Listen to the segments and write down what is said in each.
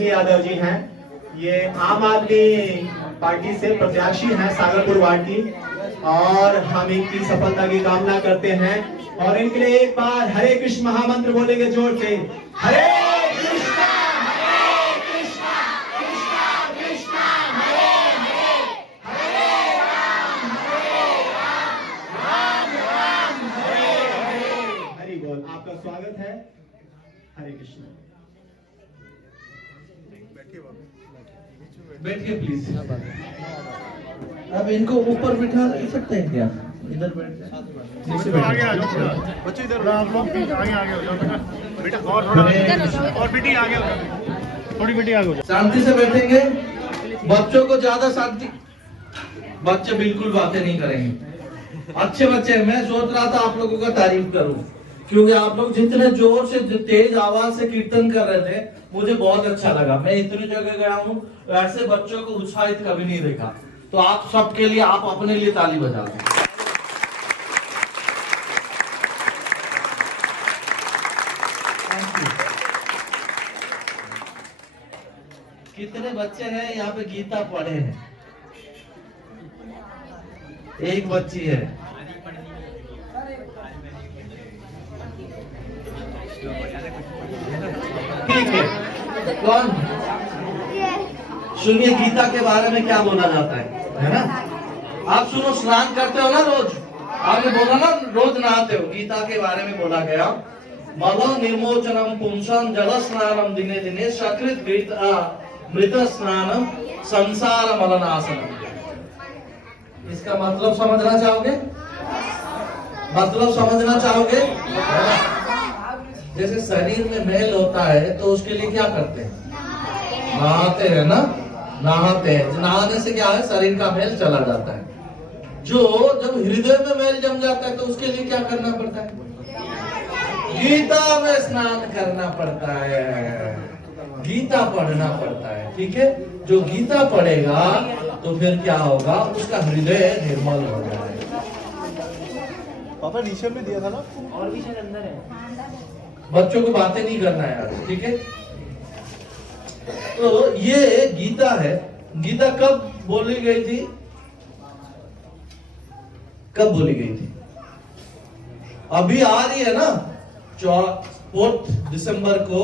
यादव जी हैं, ये आम आदमी पार्टी से प्रत्याशी हैं सागरपुर वार्ड की, और हम इनकी सफलता की कामना करते हैं और इनके लिए एक बार हरे कृष्ण महामंत्र बोलेंगे जोर से। हरे कृष्णा कृष्णा कृष्णा हरे हरे, हरे राम राम राम हरे हरे। हरि बोल। आपका स्वागत है। हरे कृष्ण। बैठिए प्लीज। अब इनको ऊपर बिठा सकते हैं क्या? इधर बैठ आगे आ जाओ बच्चे, इधर आप लोग आगे आगे हो जाओ बेटा, और थोड़ा और बेटी आगे हो जाओ, थोड़ी बेटी आगे हो जाओ। शांति से बैठेंगे। बच्चों को ज्यादा शांति, बच्चे बिल्कुल बातें नहीं करेंगे। अच्छे बच्चे हैं। मैं सोच रहा था आप लोगों का तारीफ करूं, क्योंकि आप लोग जितने जोर से तेज आवाज से कीर्तन कर रहे थे मुझे बहुत अच्छा लगा। मैं इतनी जगह गया हूँ, ऐसे बच्चों को उत्साहित कभी नहीं देखा। तो आप सबके लिए, आप अपने लिए ताली बजा दें। कितने बच्चे हैं यहाँ पे गीता पढ़े हैं? एक बच्ची है। ठीक है, कौन? सुनिए गीता के बारे में क्या बोला जाता है ना? आप सुनो, स्नान करते हो ना रोज, आपने बोला ना रोज नहाते हो। गीता के बारे में बोला गया, मल निर्मोचनम पुंसम जल स्नानम दिने दिने सकृत मृत स्नानम संसार मलनाशनम। इसका मतलब समझना चाहोगे? मतलब समझना चाहोगे? जैसे शरीर में मैल होता है तो उसके लिए क्या करते हैं? नहाते हैं ना, नहाते हैं। नहाने से क्या है? शरीर का मैल चला जाता है। जब हृदय में मैल जम जाता है तो उसके लिए क्या करना पड़ता है? गीता में स्नान करना पड़ता है, गीता पढ़ना पड़ता है। ठीक है, जो गीता पढ़ेगा तो फिर क्या होगा? उसका हृदय निर्मल हो जाएगा। पापा नीचे में दिया था ना, और भी शायद अंदर है। बच्चों को बातें नहीं करना है यार, ठीक है? तो ये गीता है। गीता कब बोली गई थी? कब बोली गई थी? अभी आ रही है ना, 4 दिसंबर को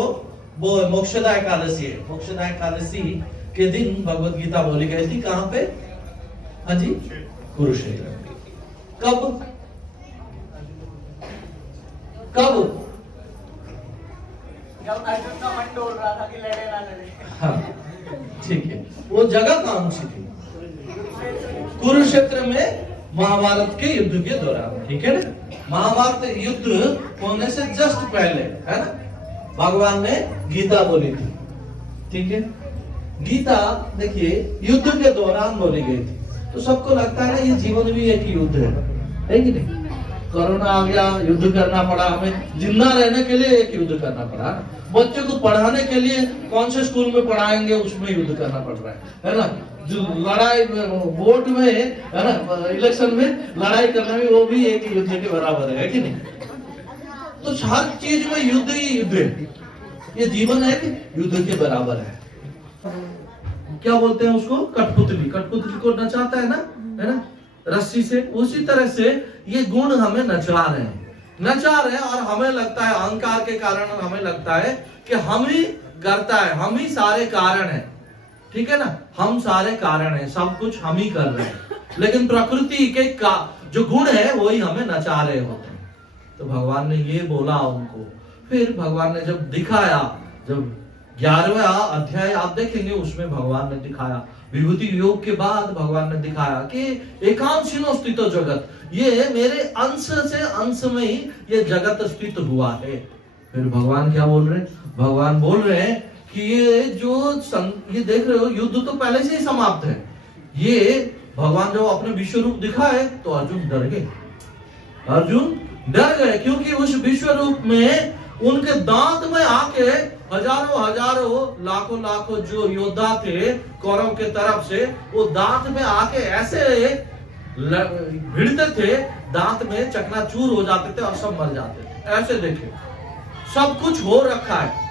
वो मोक्षदा एकादशी है। मोक्षदा एकादशी के दिन भगवत गीता बोली गई थी। कहां पे? हाँ जी, कुरुक्षेत्र। कब? कब? जब अर्जुन का मन डोल रहा था कि लड़े ना लड़े। हाँ, ठीक है। वो जगह कौन सी थी? कुरुक्षेत्र में महाभारत के युद्ध के दौरान। ठीक है ना? महाभारत युद्ध होने से जस्ट पहले, है ना, भगवान ने गीता बोली थी। ठीक है, गीता देखिए युद्ध के दौरान बोली गई थी। तो सबको लगता है ना ये जीवन भी एक युद्ध है कि नहीं? कोरोना आ गया, युद्ध करना पड़ा हमें, जिंदा रहने के लिए एक युद्ध करना पड़ा। बच्चे को पढ़ाने के लिए कौन से स्कूल में पढ़ाएंगे, उसमें युद्ध करना पड़ रहा है ना? जो लड़ाई वोट में, है ना, इलेक्शन में लड़ाई करना भी, वो भी एक युद्ध के बराबर है कि नहीं? तो हर चीज में युद्ध ही युद्ध है। ये जीवन है कि युद्ध के बराबर है। क्या बोलते हैं उसको? कठपुतली। कठपुतली को नचाता है ना, रस्सी से। उसी तरह से ये गुण हमें नचा रहे हैं और हमें लगता है, अहंकार के कारण हमें लगता है कि हम ही करता है, हम ही सारे कारण हैं। ठीक है ना? हम सारे कारण हैं, सब कुछ हम ही कर रहे हैं, लेकिन प्रकृति के जो गुण है वही हमें नचा रहे होते हैं। तो भगवान ने ये बोला उनको। फिर भगवान ने जब दिखाया, जब 11वां अध्याय आप देखेंगे उसमें भगवान ने दिखाया विभूति योग के बाद भगवान ने दिखाया कि एकांशिनो स्थित जगत, ये मेरे अंश से अंश में ही ये जगत स्थित हुआ है। फिर भगवान क्या बोल रहे हैं? भगवान बोल रहे हैं कि ये देख रहे हो युद्ध तो पहले से ही समाप्त है। ये भगवान जब अपने विश्व रूप दिखाए तो अर्जुन डर गए। अर्जुन डर गए क्योंकि उस विश्व रूप में उनके दांत में आके हजारों हजारों लाखों लाखों जो योद्धा थे कौरव के तरफ से, वो दांत में आके ऐसे भिड़ते थे, दांत में चकनाचूर हो जाते थे और सब मर जाते थे। ऐसे देखे सब कुछ हो रखा है।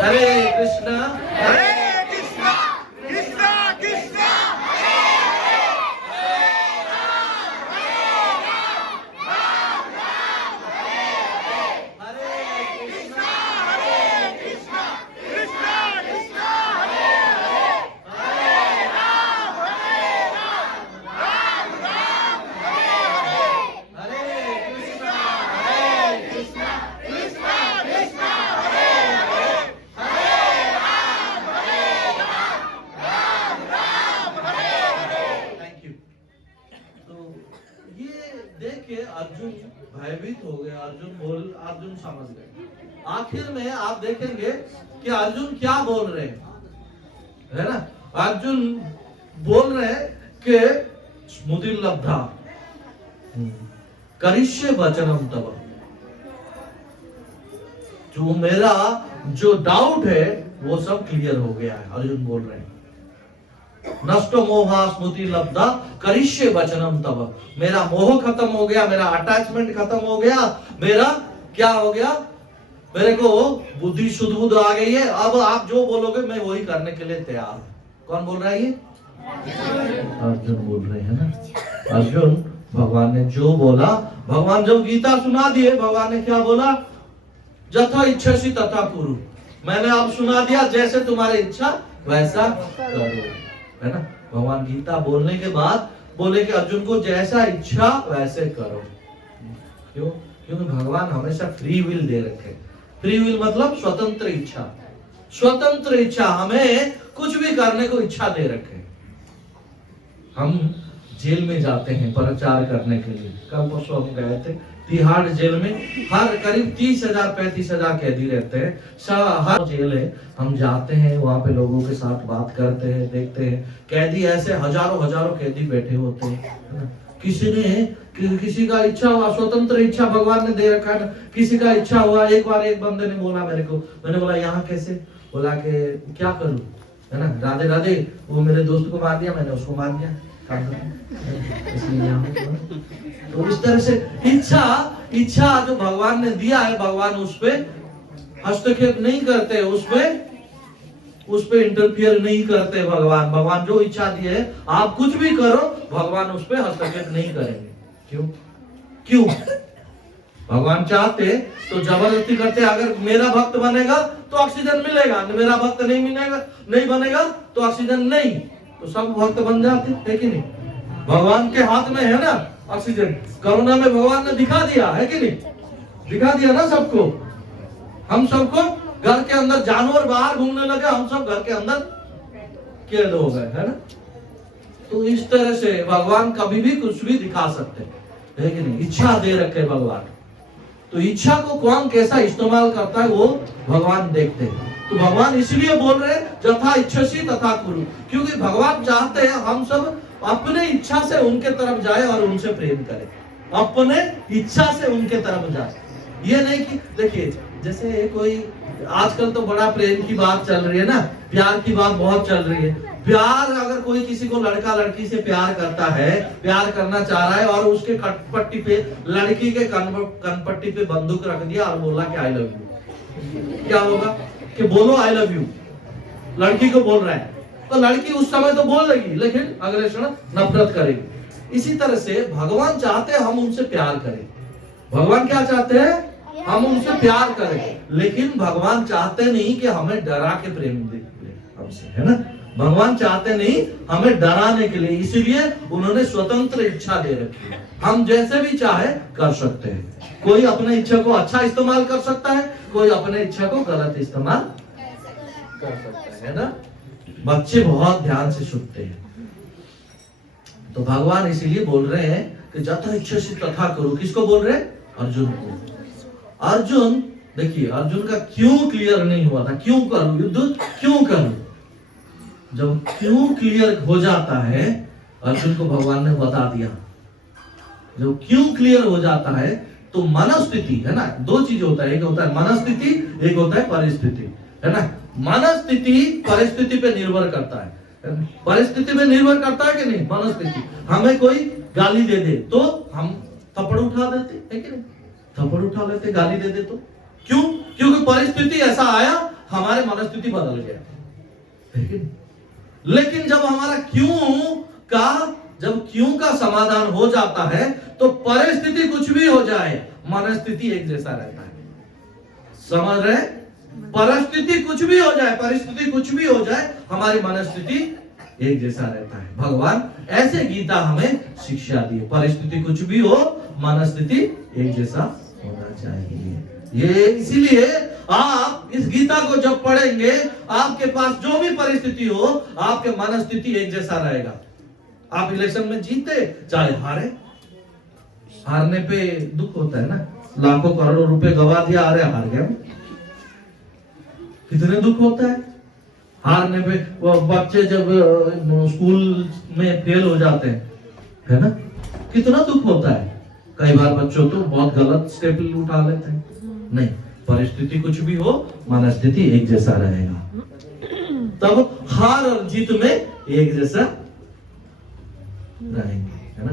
हरे कृष्णा हरे कृष्णा कृष्णा कृष्णा अर्जुन भयभीत हो गए। अर्जुन समझ गए। आखिर में आप देखेंगे कि अर्जुन क्या बोल रहे हैं, है ना? अर्जुन बोल रहे हैं कि स्मृति लब्धा करिष्ये वचनम तव, जो मेरा जो डाउट है वो सब क्लियर हो गया है। अर्जुन बोल रहे हैं नष्टो मोहा स्मृति लब्धा करिष्ये वचनम तव, मेरा मोह खत्म हो गया, मेरा अटैचमेंट खत्म हो गया, मेरा क्या हो गया, मेरे को बुद्धि शुद्ध बुद्ध आ गई है। अब आप जो बोलोगे मैं वही करने के लिए तैयार हूं। कौन बोल रहा है ये? अर्जुन बोल रहे हैं ना। अर्जुन, भगवान ने जो बोला, भगवान जब गीता सुना दिए, भगवान ने क्या बोला? जथा इच्छसि तथा कुरु, मैंने अब सुना दिया, जैसे तुम्हारी इच्छा वैसा करो, है ना? भगवान गीता बोलने के बाद बोले कि अर्जुन को जैसा इच्छा वैसे करो। क्यों? क्योंकि भगवान हमेशा फ्री विल दे रखे। फ्री विल मतलब स्वतंत्र इच्छा। स्वतंत्र इच्छा, हमें कुछ भी करने को इच्छा दे रखे। हम जेल में जाते हैं प्रचार करने के लिए। कल परसों हम गए थे तिहाड़ जेल में, हर करीब 30,000 35,000 कैदी रहते हैं। हर जेल है, हम जाते हैं वहां पे लोगों के साथ बात करते हैं, देखते हैं कैदी ऐसे हजारों हजारों कैदी बैठे होते हैं। किसी का इच्छा हुआ, स्वतंत्र इच्छा भगवान ने दे रखा है। किसी का इच्छा हुआ, एक बार एक बंदे ने बोला मेरे को, मैंने बोला यहाँ कैसे? बोला कि क्या करूं, है ना, राधे राधे, वो मेरे दोस्त को मार दिया, मैंने उसको मार दिया, इसलिए यहाँ। तो इस तरह से इच्छा जो भगवान ने दिया है, भगवान उस पे हस्तक्षेप नहीं करते, उस पे इंटरफियर नहीं करते। भगवान जो इच्छा दी है, आप कुछ भी करो, भगवान उस पे हस्तक्षेप नहीं करेंगे। क्यों? भगवान चाहते तो जबरदस्ती करते। अगर मेरा भक्त बनेगा तो ऑक्सीजन मिलेगा, मेरा भक्त नहीं बनेगा तो ऑक्सीजन नहीं, तो सब भक्त बन जाते है कि नहीं? भगवान के हाथ में है ना ऑक्सीजन। कोरोना में भगवान ने दिखा दिया है कि नहीं? दिखा दिया ना सबको। हम सबको घर के अंदर, जानवर बाहर घूमने लगे, हम सब घर के अंदर कैद हो गए, है ना? तो इस तरह से भगवान कभी भी कुछ भी दिखा सकते है कि नहीं? इच्छा दे रखे भगवान, तो इच्छा को कौन कैसा इस्तेमाल करता है वो भगवान देखते हैं। तो भगवान इसलिए बोल रहे हैं जथा इच्छसि तथा कुरु, क्योंकि भगवान चाहते हैं हम सब अपने इच्छा से उनके तरफ जाए और उनसे प्रेम करें, अपने इच्छा से उनके तरफ जाए। ये नहीं कि देखिए, जैसे कोई आजकल तो बड़ा प्रेम की बात चल रही है ना, प्यार की बात बहुत चल रही है। प्यार, अगर कोई किसी को लड़का लड़की से प्यार करता है, प्यार करना चाह रहा है, और उसके कनपट्टी पे, लड़की के कनपट्टी पे बंदूक रख दिया और बोला कि आई लव यू, क्या होगा? कि बोलो आई लव यू, लड़की को बोल रहा है, तो लड़की उस समय तो बोल रही, लेकिन अगले क्षण नफरत करेगी। इसी तरह से भगवान चाहते हैं हम उनसे प्यार करें। भगवान क्या चाहते हैं? हम उनसे प्यार करें, लेकिन भगवान चाहते नहीं कि हमें डरा के प्रेम दे हमसे, है ना? भगवान चाहते नहीं हमें डराने के लिए, इसीलिए उन्होंने स्वतंत्र इच्छा दे रखी है। हम जैसे भी चाहे कर सकते हैं। कोई अपने इच्छा को अच्छा इस्तेमाल कर सकता है, कोई अपने इच्छा को गलत इस्तेमाल कर सकता है ना। बच्चे बहुत ध्यान से सुनते हैं। तो भगवान इसीलिए बोल रहे हैं कि जथा इच्छा से तथा करो। किसको बोल रहे हैं? अर्जुन को। अर्जुन देखिए, अर्जुन का क्यों क्लियर नहीं हुआ था, क्यों करूं युद्ध, क्यों करूं। जब क्यों क्लियर हो जाता है, अर्जुन को भगवान ने बता दिया। जब क्यों क्लियर हो जाता है तो मनस्थिति है ना, दो चीज होता है, एक होता है मनस्थिति, एक होता है परिस्थिति, है ना। मनस्थिति परिस्थिति पे निर्भर करता है, परिस्थिति पे निर्भर करता है कि नहीं। मनस्थिति, हमें कोई गाली दे दे तो हम थप्पड़ उठा देते है कि नहीं, थप्पड़ उठा लेते, गाली दे दे तो क्यों? क्योंकि परिस्थिति ऐसा आया, हमारे मनस्थिति बदल गया, है कि नहीं? लेकिन जब हमारा क्यों का समाधान हो जाता है तो परिस्थिति कुछ भी हो जाए, मनस्थिति एक जैसा रहता है। समझ रहे? परिस्थिति कुछ भी हो जाए, परिस्थिति कुछ भी हो जाए, हमारी मनस्थिति एक जैसा रहता है। भगवान ऐसे गीता हमें शिक्षा दी, परिस्थिति कुछ भी हो, मनस्थिति एक जैसा होना चाहिए। ये इसीलिए आप इस गीता को जब पढ़ेंगे, आपके पास जो भी परिस्थिति हो, आपके मनस्थिति एक जैसा रहेगा। आप इलेक्शन में जीते चाहे हारे, हारने पे दुख होता है ना, लाखों करोड़ों रुपए गवा दिया, अरे हार गया, कितने दुख होता है। हारने पे वो बच्चे जब स्कूल में फेल हो जाते हैं, है ना, कितना दुख होता है। कई बार बच्चों तो बहुत गलत स्टेप उठा लेते हैं। नहीं, परिस्थिति कुछ भी हो, मनस्थिति एक जैसा रहेगा, तब हार और जीत में एक जैसा रहेंगे, है ना।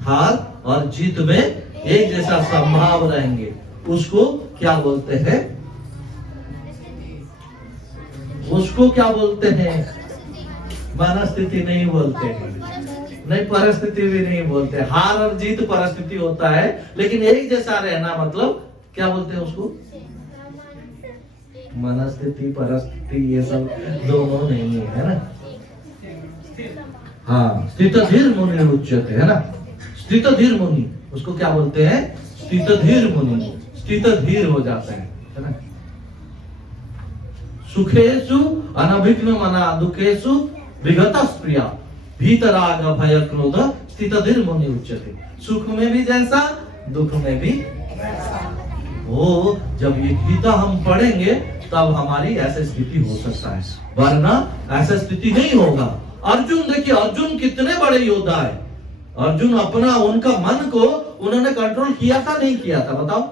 हार और जीत में एक जैसा संभाव रहेंगे। उसको क्या बोलते हैं? उसको क्या बोलते हैं? मनस्थिति नहीं बोलते हैं, नहीं परिस्थिति भी नहीं बोलते। हार और जीत परिस्थिति होता है, लेकिन एक जैसा रहना मतलब क्या बोलते हैं उसको? मनस्थिति परिस्थिति ये सब दोनों नहीं है ना। हाँ, स्थित धीर मुनि उच्यते, है ना। स्थित धीर मुनि, उसको क्या बोलते हैं? स्थित धीर मुनि, स्थित धीर हो जाते हैं, है ना। सुखेषु अनभिघ्न मना, दुखेषु विगत प्रिया, भीतराग भय क्रोध, स्थित धीर मुनि उच्यते। सुख में भी जैसा, दुख में भी वैसा। वो जब ये गीता हम पढ़ेंगे तब हमारी ऐसी स्थिति हो सकता है, वरना ऐसा स्थिति नहीं होगा। अर्जुन देखिए, अर्जुन कितने बड़े योद्धा है। अर्जुन अपना उनका मन को उन्होंने कंट्रोल किया था, नहीं किया था? बताओ।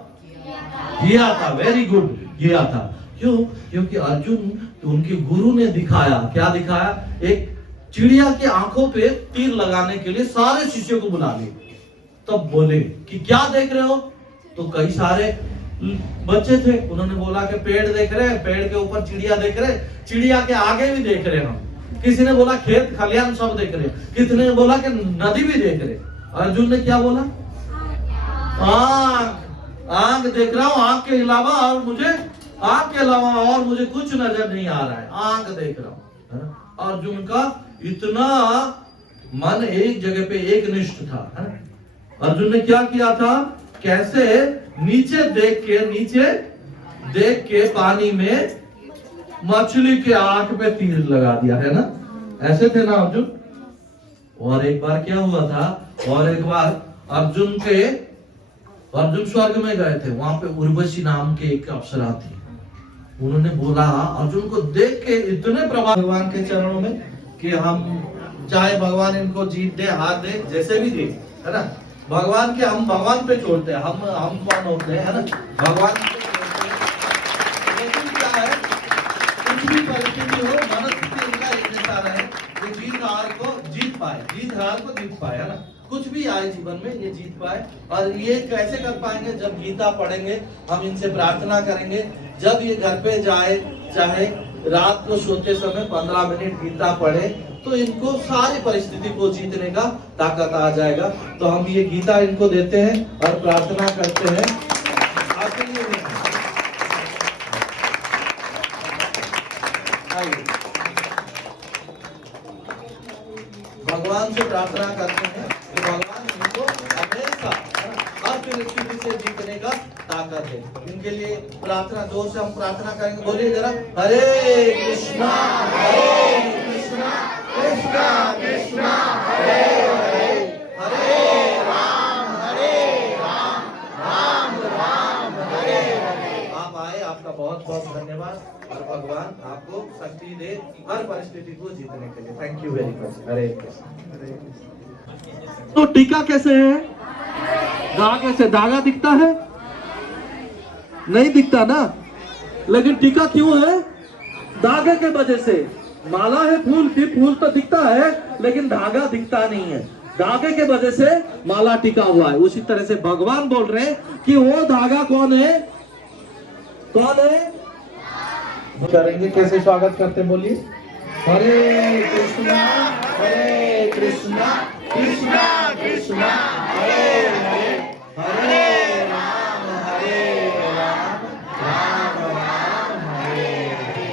किया था, वेरी गुड, किया था। क्यों? क्योंकि अर्जुन उनके गुरु ने दिखाया, क्या दिखाया? एक चिड़िया के आंखों पे तीर लगाने के लिए सारे शिष्यों को बुला लिए, तब बोले कि क्या देख रहे हो? तो कई सारे बच्चे थे, उन्होंने बोला कि पेड़ देख रहे हैं, पेड़ के ऊपर चिड़िया देख रहे, चिड़िया के आगे भी देख रहे हम। किसी ने बोला खेत खलियान सब देख रहे, कितने ने बोला कि नदी भी देख रहे। अर्जुन ने क्या बोला? आंख देख रहा हूं, आंख के अलावा और मुझे कुछ नजर नहीं आ रहा है, आंख देख रहा हूं। अर्जुन का इतना मन एक जगह पे एक निष्ठ था, है ना। अर्जुन ने क्या किया था? कैसे नीचे देख के पानी में मछली के आंख पे तीर लगा दिया, है ना। ऐसे थे ना अर्जुन। और एक बार क्या हुआ था, और एक बार अर्जुन स्वर्ग में गए थे, वहां पे उर्वशी नाम के एक अप्सरा थी। उन्होंने बोला, अर्जुन को देख के इतने प्रभाव भगवान के चरणों में कि हम चाहे भगवान इनको जीत दे, हार दे, जैसे भी दे, है ना। भगवान के हम भगवान पे छोड़ते हैं, हम कौन होते हैं, है ना, भगवान पे छोड़ते हैं। लेकिन क्या है, कुछ भी परिस्थिति हो, मनस्थिति इनका एक जैसा रहे, ये जीत हार को जीत पाए, है ना। कुछ भी आए जीवन में ये जीत पाए। और ये कैसे कर पाएंगे? जब गीता पढ़ेंगे, हम इनसे प्रार्थना करेंगे, जब ये घर पे जाए, चाहे रात को सोते समय 15 मिनट गीता पढ़े, तो इनको सारी परिस्थिति को जीतने का ताकत आ जाएगा। तो हम ये गीता इनको देते हैं और प्रार्थना करते हैं आपके लिए। भगवान से प्रार्थना करते हैं कि भगवान इनको हमेशा हर परिस्थिति से जीतने का ताकत है। इनके लिए प्रार्थना, जोर से हम प्रार्थना करेंगे, बोलिए जरा, हरे कृष्णा कृष्णा कृष्णा हरे हरे, हरे राम राम राम हरे हरे। आप आए, आपका बहुत बहुत धन्यवाद और भगवान आपको शक्ति दे हर परिस्थिति को जीतने के लिए। Thank you very much. Hare Krishna Hare Krishna. तो टीका कैसे है? धागा से धागा दिखता है? नहीं दिखता ना, लेकिन टीका क्यों है? धागे के वजह से। माला है फूल की, फूल तो दिखता है लेकिन धागा दिखता नहीं है, धागे के वजह से माला टिका हुआ है। उसी तरह से भगवान बोल रहे हैं कि वो धागा कौन है? कौन है? करेंगे, कैसे स्वागत करते बोलिए, हरे कृष्णा कृष्णा कृष्णा हरे हरे, हरे राम राम राम हरे हरे।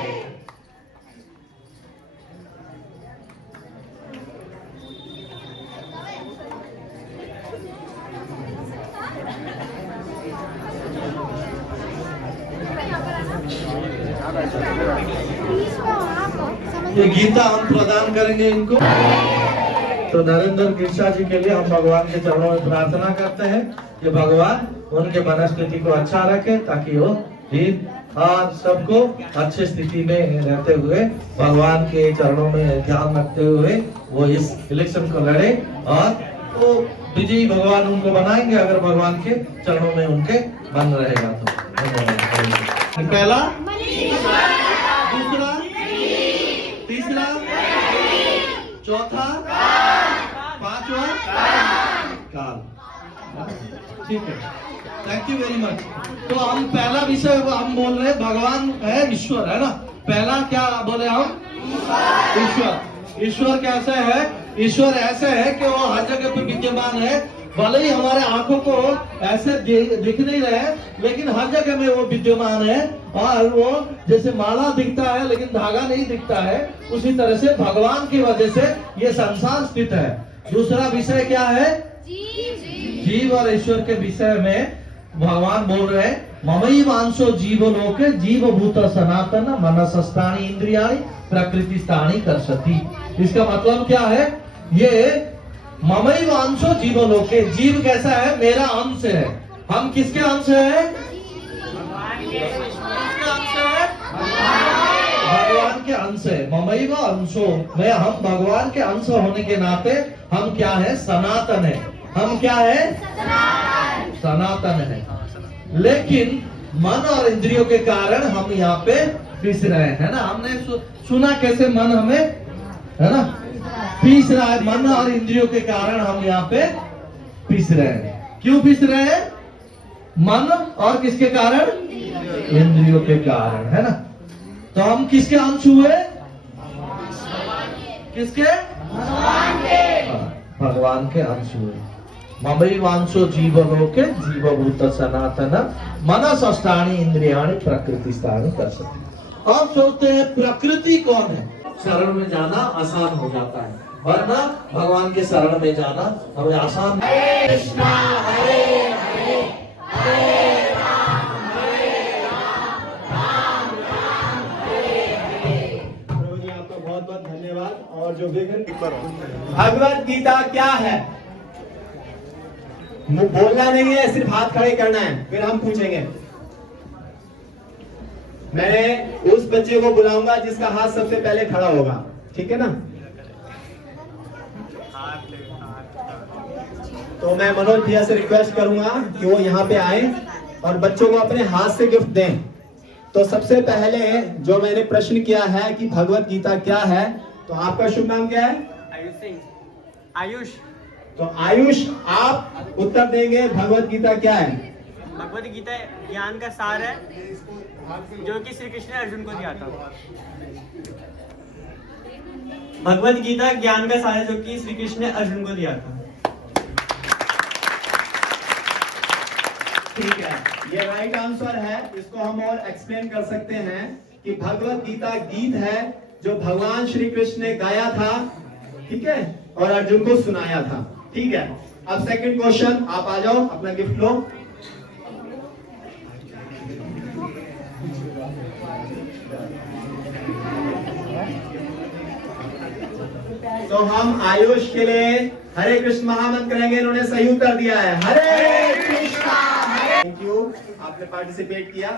ये गीता हम प्रदान करेंगे इनको। तो नरेंद्र गिरसा जी के लिए हम भगवान के चरणों में प्रार्थना करते हैं कि भगवान उनके मनस्थिति को अच्छा रखे, ताकि वो जीत और सबको अच्छे स्थिति में रहते हुए भगवान के चरणों में ध्यान रखते हुए वो इस इलेक्शन को लड़े और वो विजयी भगवान उनको बनाएंगे, अगर भगवान के चरणों में उनके बन रहेगा तो। धन्यवाद। पहला, दूसरा, तीसरा, चौथा, पांचवा काल। ठीक है, थैंक यू वेरी मच। तो हम पहला विषय हम बोल रहे हैं, भगवान है ईश्वर, है ना। पहला क्या बोले हम? ईश्वर। ईश्वर कैसे है? ईश्वर ऐसे है कि वो हर जगह पे विद्यमान है, भले ही हमारे आंखों को ऐसे दिख नहीं रहे, लेकिन हर जगह में वो विद्यमान है। और वो जैसे माला दिखता है लेकिन धागा नहीं दिखता है, उसी तरह से भगवान की वजह से ये संसार स्थित है। दूसरा विषय क्या है? जीव और ईश्वर के विषय में भगवान बोल रहे हैं, ममई वांशो जीवलोके जीवभूत सनातन मनसस्थानी इंद्रियाणि प्रकृति स्थानी कर्षति। इसका मतलब क्या है? ये ममई वांशो जीवलोके, जीव कैसा है? मेरा अंश है। हम किसके अंश है? भगवान के अंश है। ममई व अंशो, मैं हम भगवान के अंश होने के नाते हम क्या है? सनातन है। हम क्या है? सनातन है। लेकिन मन और इंद्रियों के कारण हम यहाँ पे पिस रहे हैं ना। हमने सुना कैसे मन हमें, है ना, पीस रहा है। मन और इंद्रियों के कारण हम यहाँ पे पिस रहे हैं। क्यों पिस रहे हैं? मन और किसके कारण? इंद्रियों के कारण, है ना। तो हम किसके अंश हुए? किसके? भगवान के अंश हुए। ममई वांशो जीवलोके जीवभूत सनातन मनसस्थानी इंद्रियाणि प्रकृति स्थानी कर्षति। आप सोचते हैं प्रकृति कौन है? शरण में जाना आसान हो जाता है, वरना भगवान के शरण में जाना हमें आसान। हरे कृष्णा हरे हरे, हरे राम राम राम हरे हरे। प्रभु जी आपका बहुत बहुत धन्यवाद। और जो भगवत गीता क्या है? बोलना नहीं है, सिर्फ हाथ खड़े करना है, फिर हम पूछेंगे। मैं उस बच्चे को बुलाऊंगा जिसका हाथ सबसे पहले खड़ा होगा, ठीक है ना। तो मैं मनोज भैया से रिक्वेस्ट करूंगा कि वो यहाँ पे आए और बच्चों को अपने हाथ से गिफ्ट दें। तो सबसे पहले जो मैंने प्रश्न किया है कि भगवत गीता क्या है, तो आपका शुभ नाम क्या है? आयुष सिंह। आयुष। तो आयुष, आप उत्तर देंगे भगवत गीता क्या है? भगवत गीता ज्ञान का सार है, जो कि श्री कृष्ण ने अर्जुन को दिया था। भगवत गीता ज्ञान का सार है, जो कि श्री कृष्ण ने अर्जुन को दिया था। ठीक है, ये राइट आंसर है। इसको हम और एक्सप्लेन कर सकते हैं कि भगवत गीता गीत है जो भगवान श्री कृष्ण ने गाया था, ठीक है। और अर्जुन को सुनाया था। ठीक है, अब सेकंड क्वेश्चन, आप आ जाओ, अपना गिफ्ट लो। तो हम आयुष के लिए हरे कृष्ण महामंत्र करेंगे। इन्होंने सही उत्तर दिया है, हरे कृष्णा हरे। थैंक यू, आपने पार्टिसिपेट किया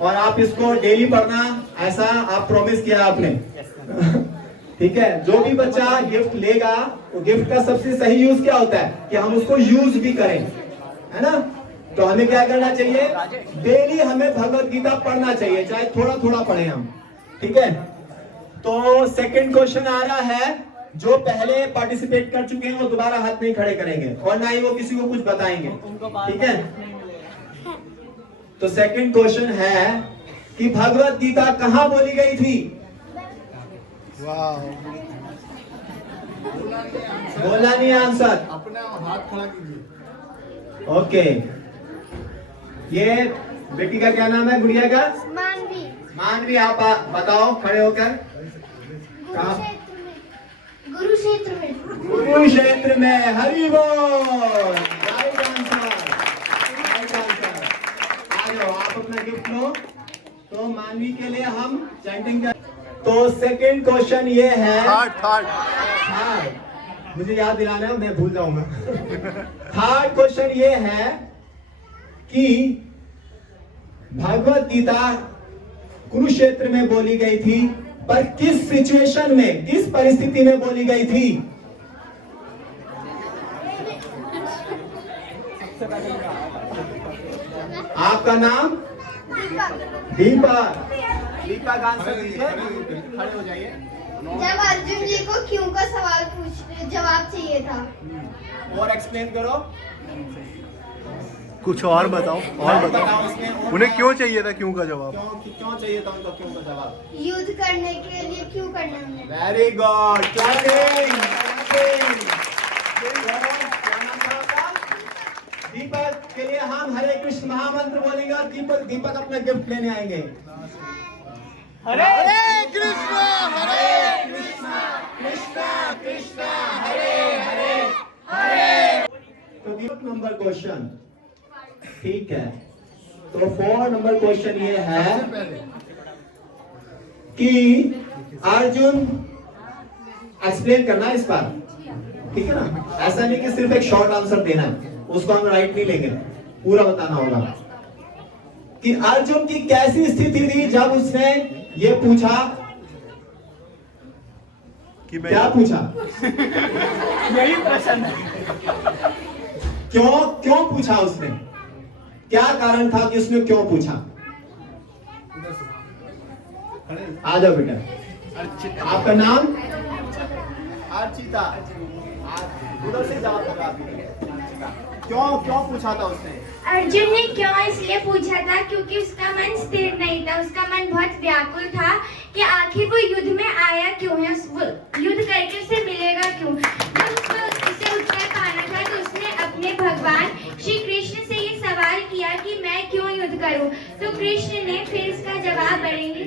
और आप इसको डेली पढ़ना, ऐसा आप प्रॉमिस किया आपने। ठीक है, जो भी बच्चा गिफ्ट लेगा, वो गिफ्ट का सबसे सही यूज क्या होता है कि हम उसको यूज भी करें, है ना। तो हमें क्या करना चाहिए, डेली हमें भगवत गीता पढ़ना चाहिए, चाहे थोड़ा थोड़ा पढ़े हम। ठीक है, तो सेकंड क्वेश्चन आ रहा है, जो पहले पार्टिसिपेट कर चुके हैं वो दोबारा हाथ नहीं खड़े करेंगे और ना ही वो किसी को कुछ बताएंगे। ठीक है, तो सेकंड क्वेश्चन है कि भगवत गीता कहां बोली गई थी? बोला नहीं आंसर, अपना हाथ खड़ा कीजिए। ओके, ये बेटी का क्या नाम है, गुड़िया का? मानवी। मानवी, आप बताओ खड़े होकर। कुरुक्षेत्र में। कुरुक्षेत्र में, हरि बोल, राइट आंसर, राइट आंसर। आ जाओ, आप अपना गिफ्ट लो। तो मानवी के लिए हम चैंटिंग कर। तो सेकंड क्वेश्चन ये है, थर्ड, मुझे याद दिलाना है, मैं भूल जाऊंगा। थर्ड क्वेश्चन ये है कि भगवत गीता कुरुक्षेत्र में बोली गई थी, पर किस सिचुएशन में, किस परिस्थिति में बोली गई थी? आपका नाम? दीपा। दीपा का आंसर दीजिए, खड़े हो जाइए। जब अर्जुन जी को क्यों का सवाल जवाब चाहिए था। और एक्सप्लेन करो, कुछ और बताओ, और बताओ इसमें। उन्हें क्यों चाहिए था क्यों का जवाब? क्यों चाहिए था उनको क्यों का जवाब? युद्ध करने के लिए क्यों करना है। वेरी गुड, दीपक के लिए हम हरे कृष्ण महामंत्र बोलेंगे और दीपक अपना गिफ्ट लेने आएंगे। हरे कृष्णा, हरे कृष्णा कृष्णा कृष्णा हरे हरे हरे। तो दीपक नंबर क्वेश्चन, ठीक है। तो 4 नंबर क्वेश्चन ये है कि अर्जुन, एक्सप्लेन करना इस बार, ठीक है ना। ऐसा नहीं कि सिर्फ एक शॉर्ट आंसर देना है, उसको हम राइट नहीं लेंगे, पूरा बताना होगा कि अर्जुन की कैसी स्थिति थी जब उसने ये पूछा कि मैं क्या पूछा, यही प्रश्न है। क्यों पूछा उसने, क्या कारण था कि उसने क्यों पूछा? आ जाओ बेटा, आपका नाम? अर्चिता। उधर से जवाब क्यों पूछा था उसने? अर्जुन ने क्यों इसलिए पूछा था क्योंकि उसका मन स्थिर नहीं था, उसका मन बहुत व्याकुल था कि आखिर वो युद्ध में आया क्यों है, युद्ध करके उसे मिलेगा क्यों। जब उसको इसे उत्तर पाना था तो उसने अपने भगवान श्री कृष्ण से ये सवाल किया कि मैं क्यों युद्ध करूं। तो कृष्ण ने फिर इसका जवाब बढ़ेंगे।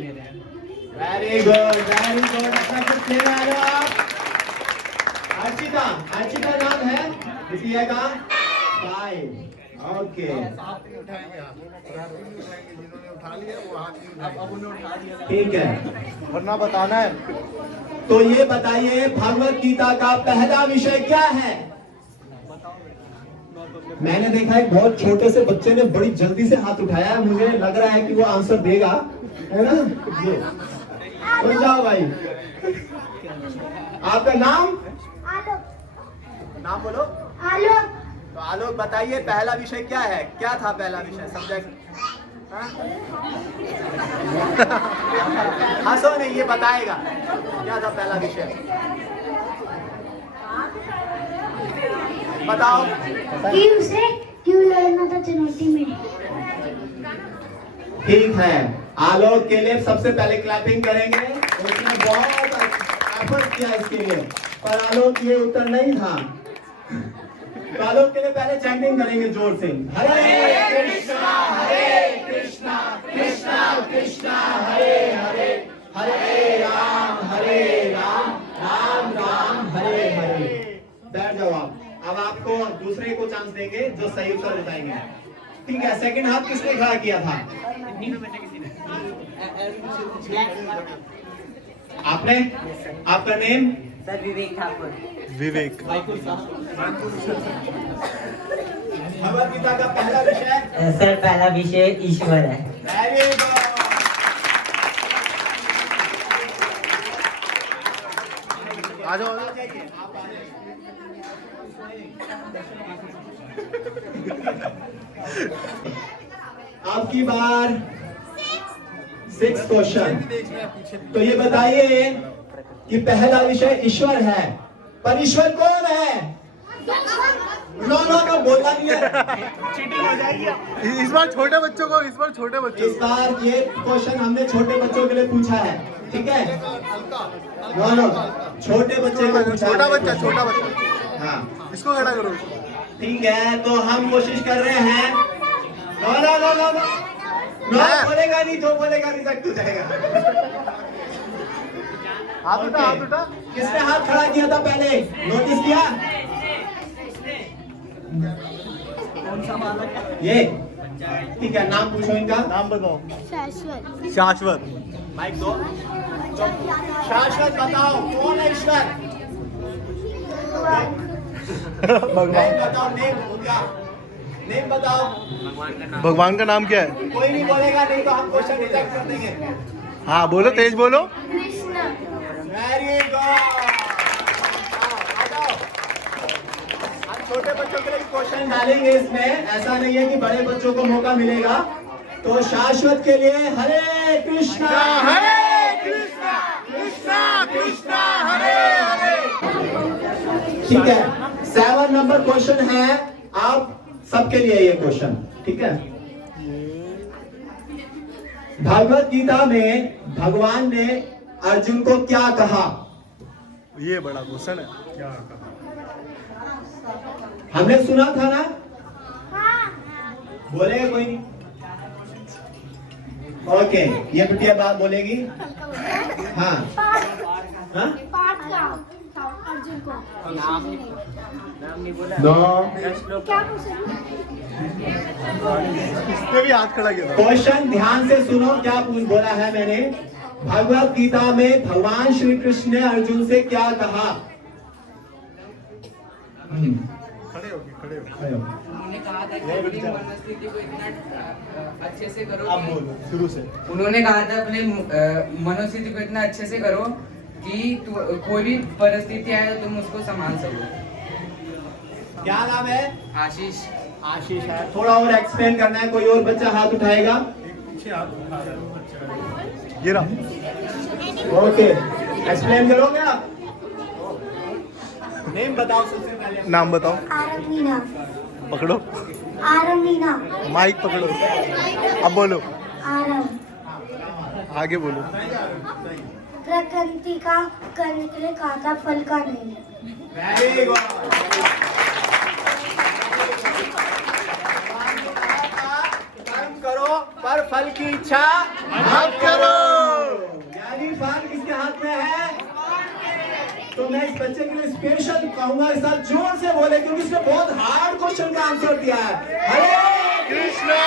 Very good, very good. अपना कुछ लेना आ रहा आप? अर्चिता, अर्चिता नाम है बिटिया का? 5, ओके। ठीक है, वरना बताना है। तो ये बताइए भगवत गीता का पहला विषय क्या है? मैंने देखा एक बहुत छोटे से बच्चे ने बड़ी जल्दी से हाथ उठाया है, मुझे लग रहा है कि वो आंसर देगा, है ना। ये बोल जाओ भाई, आपका नाम? नाम बोलो। आलोक। तो आलोक बताइए पहला विषय क्या है, क्या था पहला विषय, सब्जेक्ट? हंसो नहीं, ये बताएगा क्या था पहला विषय, बताओ। कि उसे क्यों लड़ना था चुनौती में। ठीक है, आलोक के लिए सबसे पहले क्लैपिंग करेंगे, उसने बहुत एफर्ट किया इसके लिए, पर आलोक ये उत्तर नहीं था। तो आलोक के लिए पहले चैंटिंग करेंगे जोर से, हरे कृष्णा कृष्णा कृष्णा हरे हरे, हरे राम राम राम हरे हरे। चांस देंगे जो सही उत्तर बताएंगे। ठीक है, सेकंड हाथ किसने खड़ा किया था? आपने? आपका नेम? सर विवेक ठाकुर। विवेक। भगवत गीता का पहला विषय? सर पहला विषय ईश्वर है। Very good. आ जाओ। आपकी बार 6 क्वेश्चन। तो ये बताइए कि पहला विषय ईश्वर है, पर ईश्वर कौन है? नो नो नो, बोलना नहीं है, चीटिंग हो जाएगी। इस बार छोटे बच्चों को, इस बार छोटे बच्चों इस बार ये क्वेश्चन हमने छोटे बच्चों के लिए पूछा है। ठीक है, नो नो, छोटे बच्चे को पूछा है। छोटा बच्चा। हाँ, इसको खड़ा करो। ठीक है, तो हम कोशिश कर रहे हैं। No no no no no, no बोलेगा नहीं, जो बोलेगा रिजेक्ट हो जाएगा। हाथ उठा, हाथ उठा। किसने हाथ खड़ा किया था पहले, नोटिस किया? ये ठीक है, नाम पूछो इनका। नाम बताओ। शाश्वत। शाश्वत। माइक दो। शाश्वत बताओ कौन है ईश्वर? भगवान। बताओ नेम उनका, नेम बताओ। भगवान का नाम क्या है? कोई नहीं बोलेगा, नहीं तो हम क्वेश्चन रिजेक्ट कर देंगे। हाँ बोलो, तेज बोलो। कृष्ण। Very good. हम छोटे बच्चों के लिए क्वेश्चन डालेंगे इसमें, ऐसा नहीं है कि बड़े बच्चों को मौका मिलेगा। तो शाश्वत के लिए हरे कृष्णा कृष्णा कृष्णा कृष्णा हरे हरे। ठीक है, 7 नंबर क्वेश्चन है आप सबके लिए ये क्वेश्चन। ठीक है, भगवत गीता में भगवान ने अर्जुन को क्या कहा? ये बड़ा क्वेश्चन है। क्या हमने सुना था ना? बोलेगा कोई नहीं? ओके, ये बिटिया बात बोलेगी। हाँ हाँ, अर्जुन को नाम नहीं बोला। नो। क्या क्वेश्चन? इसने भी हाथ खड़ा किया था। क्वेश्चन ध्यान से सुनो, क्या बोला है मैंने। भगवत गीता में भगवान श्री कृष्ण ने अर्जुन से क्या कहा? खड़े हो, खड़े हो। उन्होंने कहा था कि अपनी मनस्थिति को इतना अच्छे से करो अब बोलो शुरू से। उन्होंने कहा था अपने मनोस्थिति को इतना अच्छे से करो कि कोई भी परिस्थिति आए तो तुम उसको संभाल सको। क्या नाम है? आशीष। आशीष है। थोड़ा और एक्सप्लेन करना है, कोई और बच्चा हाथ उठाएगा? पीछे हाथ। ये रहा। ओके, एक्सप्लेन करोगे आप? नेम बताओ सबसे पहले। नाम बताओ। आरमीना। पकड़ो, आरमीना। माइक पकड़ो, अब बोलो। आरम। आगे बोलो। प्रकृति का कर निकले काका फल का नहीं। Very good. कर्म करो पर फल की इच्छा मत करो। यानी फल किसके हाथ में है? तो मैं इस बच्चे के लिए स्पेशल कहूंगा, इस साथ जोर से बोले, क्योंकि इसने बहुत हार्ड क्वेश्चन का आंसर दिया है। हरे कृष्णा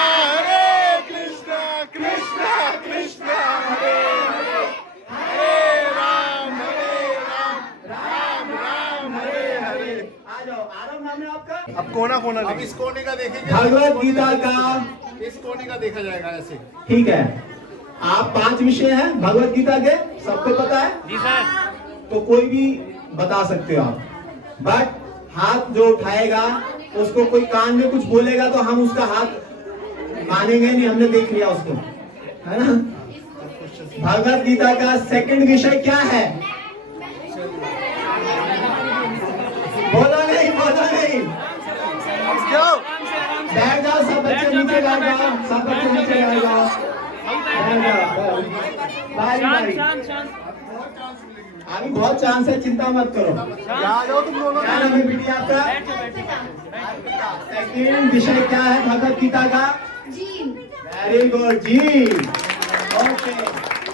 कृष्णा कृष्णा हरे हरे, हरे राम राम राम हरे हरे। आ जाओ, आराम नाम है आपका? अब कोना कोना, अब इस कोने का देखेंगे। भगवत गीता का इस कोने का देखा जाएगा ऐसे। ठीक है, आप 5 विषय हैं भगवत गीता के, सबको पता है? जी सर। तो कोई भी बता सकते हो आप, बट हाथ जो उठाएगा उसको कोई कान में कुछ बोलेगा तो हम उसका हाथ मानेंगे नहीं, हमने देख लिया उसको, है ना? भगवत गीता का सेकंड विषय क्या है? बोला नहीं, बोला नहीं। क्यों? बैठ जाओ सब बच्चे, नीचे बैठ जाओ, सब बच्चे नीचे बैठ जाओ, बैठ जाओ। बारी बारी, अभी बहुत चांस है, चिंता मत करो। आ जाओ तुम दोनों। क्या नाम है बेटी आपका? सेकंड विषय क्या है भगवत गीता का? जीव। वेरी गुड जी। ओके,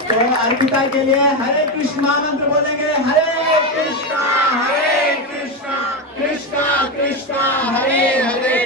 तो अर्पिता के लिए हरे कृष्ण मंत्र बोलेंगे। हरे कृष्णा कृष्णा कृष्णा हरे हरे,